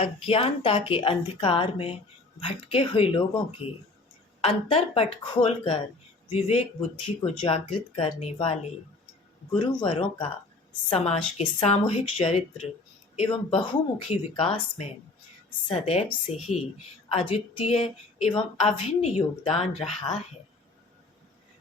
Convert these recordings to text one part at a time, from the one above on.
अज्ञानता के अंधकार में भटके हुए लोगों के अंतरपट खोलकर विवेक बुद्धि को जागृत करने वाले गुरुवरों का समाज के सामूहिक चरित्र एवं बहुमुखी विकास में सदैव से ही अद्वितीय एवं अभिन्न योगदान रहा है।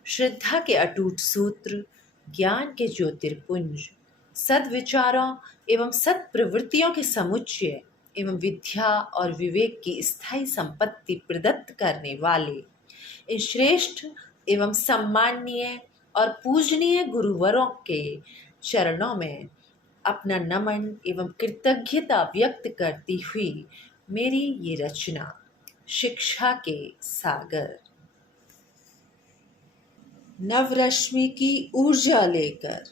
श्रद्धा के अटूट सूत्र, ज्ञान के ज्योतिर्पुंज, सद्विचारों एवं सत्प्रवृत्तियों के समुच्चय एवं विद्या और विवेक की स्थायी संपत्ति प्रदत्त करने वाले इन श्रेष्ठ एवं सम्माननीय और पूजनीय गुरुवरों के चरणों में अपना नमन एवं कृतज्ञता व्यक्त करती हुई मेरी ये रचना शिक्षा के सागर। नवरश्मि की ऊर्जा लेकर,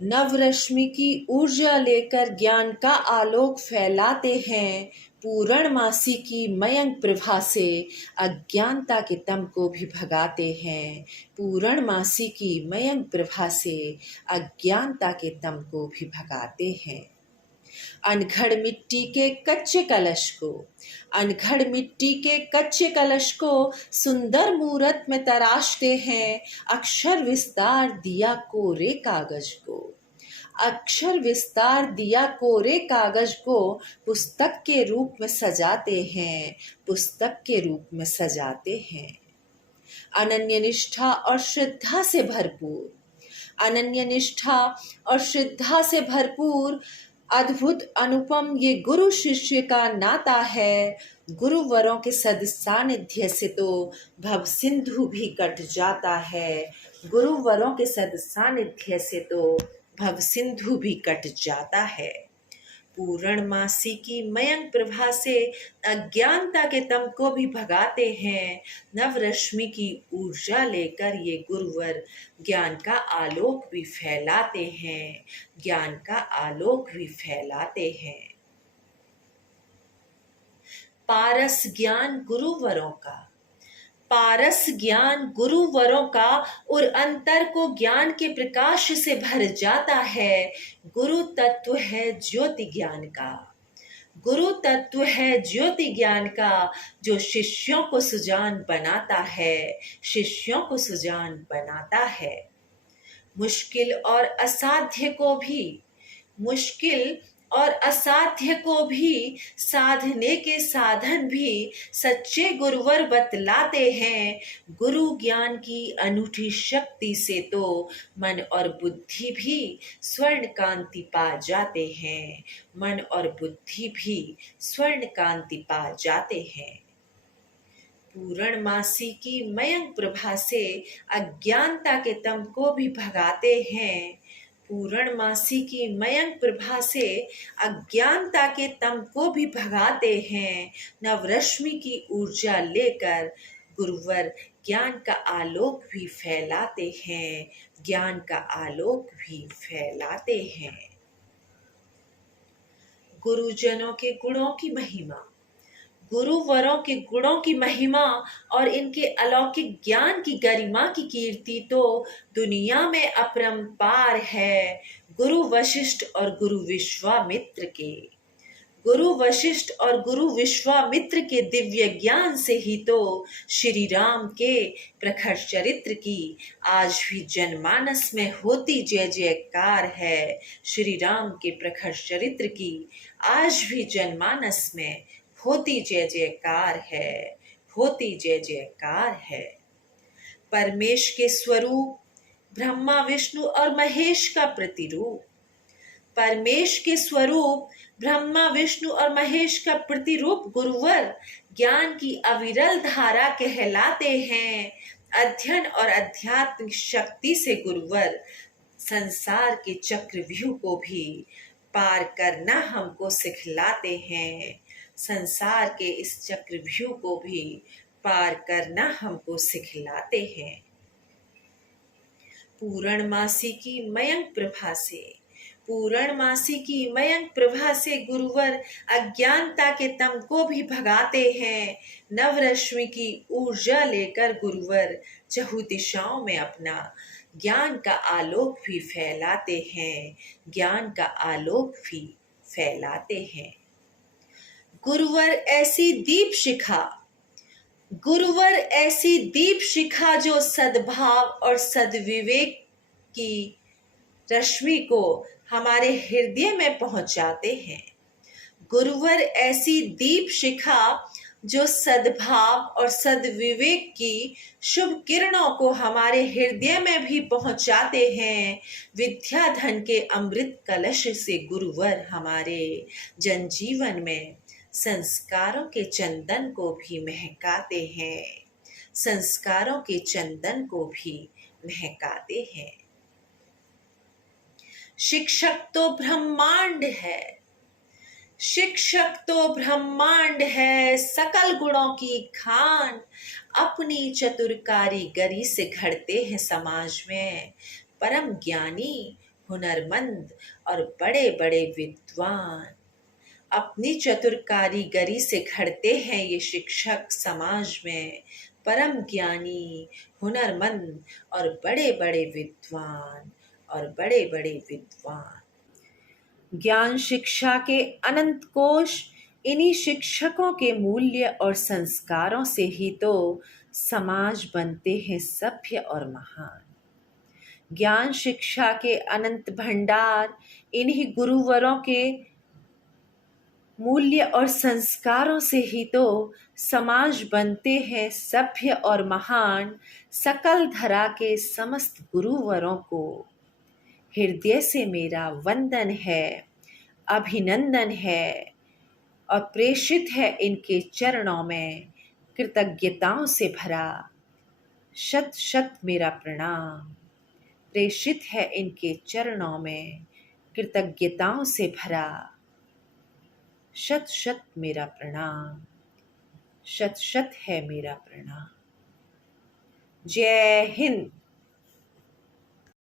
नवरश्मि की ऊर्जा लेकर ज्ञान का आलोक फैलाते हैं। पूर्णमासी की मयंक प्रभा से अज्ञानता के तम को भी भगाते हैं। पूर्णमासी की मयंक प्रभा से अज्ञानता के तम को भी भगाते हैं। अनघड़ मिट्टी के कच्चे कलश को, अनघड़ मिट्टी के कच्चे कलश को सुंदर मूरत में तराशते हैं। अक्षर विस्तार दिया कोरे कागज को, अक्षर विस्तार दिया कोरे कागज को पुस्तक के रूप में सजाते हैं, पुस्तक के रूप में सजाते हैं। अनन्य निष्ठा और श्रद्धा से भरपूर, अनन्य निष्ठा और श्रद्धा से भरपूर अद्भुत अनुपम ये गुरु शिष्य का नाता है। गुरुवरों के सद सानिध्य से तो भव सिंधु भी कट जाता है। गुरुवरों के सद सानिध्य से तो भव सिंधु भी कट जाता है। पूर्णमासी की मयंक प्रभा से अज्ञानता के तम को भी भगाते हैं। नवरश्मि की ऊर्जा लेकर ये गुरुवर ज्ञान का आलोक भी फैलाते हैं, ज्ञान का आलोक भी फैलाते हैं। पारस ज्ञान गुरुवरों का, पारस ज्ञान गुरुवरों का और अंतर को ज्ञान के प्रकाश से भर जाता है। गुरु तत्व है ज्योति ज्ञान का, गुरु तत्व है ज्योति ज्ञान का जो शिष्यों को सुजान बनाता है, शिष्यों को सुजान बनाता है। मुश्किल और असाध्य को भी, मुश्किल और असाध्य को भी साधने के साधन भी सच्चे गुरुवर बतलाते हैं। गुरु ज्ञान की अनूठी शक्ति से तो मन और बुद्धि भी स्वर्ण कांति पा जाते हैं, मन और बुद्धि भी स्वर्ण कांति पा जाते हैं। पूर्णमासी की मयंक प्रभा से अज्ञानता के तम को भी भगाते हैं। पूर्णमासी की मयंक प्रभा से अज्ञानता के तम को भी भगाते हैं। नवरश्मि की ऊर्जा लेकर गुरुवर ज्ञान का आलोक भी फैलाते हैं, ज्ञान का आलोक भी फैलाते हैं। गुरुजनों के गुणों की महिमा, गुरुवरों के गुणों की महिमा और इनके अलौकिक ज्ञान की गरिमा की कीर्ति तो दुनिया में अपरंपार है। गुरु वशिष्ठ और गुरु विश्वामित्र के, गुरु वशिष्ठ और गुरु विश्वामित्र के दिव्य ज्ञान से ही तो श्री राम के प्रखर चरित्र की आज भी जनमानस में होती जय जयकार है। श्री राम के प्रखर चरित्र की आज भी जनमानस में होती जय जयकार है, होती जय जयकार है। परमेश के स्वरूप ब्रह्मा विष्णु और महेश का प्रतिरूप, परमेश के स्वरूप ब्रह्मा विष्णु और महेश का प्रतिरूप गुरुवर ज्ञान की अविरल धारा कहलाते हैं। अध्ययन और आध्यात्मिक शक्ति से गुरुवर संसार के चक्रव्यूह को भी पार करना हमको सिखलाते हैं। संसार के इस चक्रव्यूह को भी पार करना हमको सिखलाते हैं। पूर्णमासी की मयंक प्रभा से, पूर्णमासी की मयंक प्रभा से गुरुवर अज्ञानता के तम को भी भगाते हैं। नवरश्मि की ऊर्जा लेकर गुरुवर चहु दिशाओं में अपना ज्ञान का आलोक भी फैलाते हैं, ज्ञान का आलोक भी फैलाते हैं। गुरुवर ऐसी दीप शिखा, गुरुवर ऐसी दीप शिखा जो सद्भाव और सद्विवेक की रश्मि को हमारे हृदय में पहुंचाते हैं। गुरुवर ऐसी दीप शिखा जो सद्भाव और सद्विवेक की शुभ किरणों को हमारे हृदय में भी पहुंचाते हैं। विद्या धन के अमृत कलश से गुरुवर हमारे जनजीवन में संस्कारों के चंदन को भी महकाते हैं, संस्कारों के चंदन को भी महकाते हैं। शिक्षक तो ब्रह्मांड है, शिक्षक तो ब्रह्मांड है, सकल गुणों की खान, अपनी चतुर कारीगरी से घड़ते हैं समाज में परम ज्ञानी, हुनरमंद और बड़े बड़े विद्वान। अपनी चतुर कारीगरी से घड़ते हैं ये शिक्षक समाज में परम ज्ञानी, हुनरमंद और बड़े बड़े विद्वान और बड़े बड़े विद्वान। ज्ञान शिक्षा के अनंत कोश इन्हीं शिक्षकों के मूल्य और संस्कारों से ही तो समाज बनते हैं सभ्य और महान। ज्ञान शिक्षा के अनंत भंडार इन्हीं गुरुवरों के मूल्य और संस्कारों से ही तो समाज बनते हैं सभ्य और महान। सकल धरा के समस्त गुरुवरों को हृदय से मेरा वंदन है, अभिनंदन है और प्रेषित है इनके चरणों में कृतज्ञताओं से भरा शत शत मेरा प्रणाम। प्रेषित है इनके चरणों में कृतज्ञताओं से भरा शत शत मेरा प्रणाम, शत शत है मेरा प्रणाम। जय हिंद।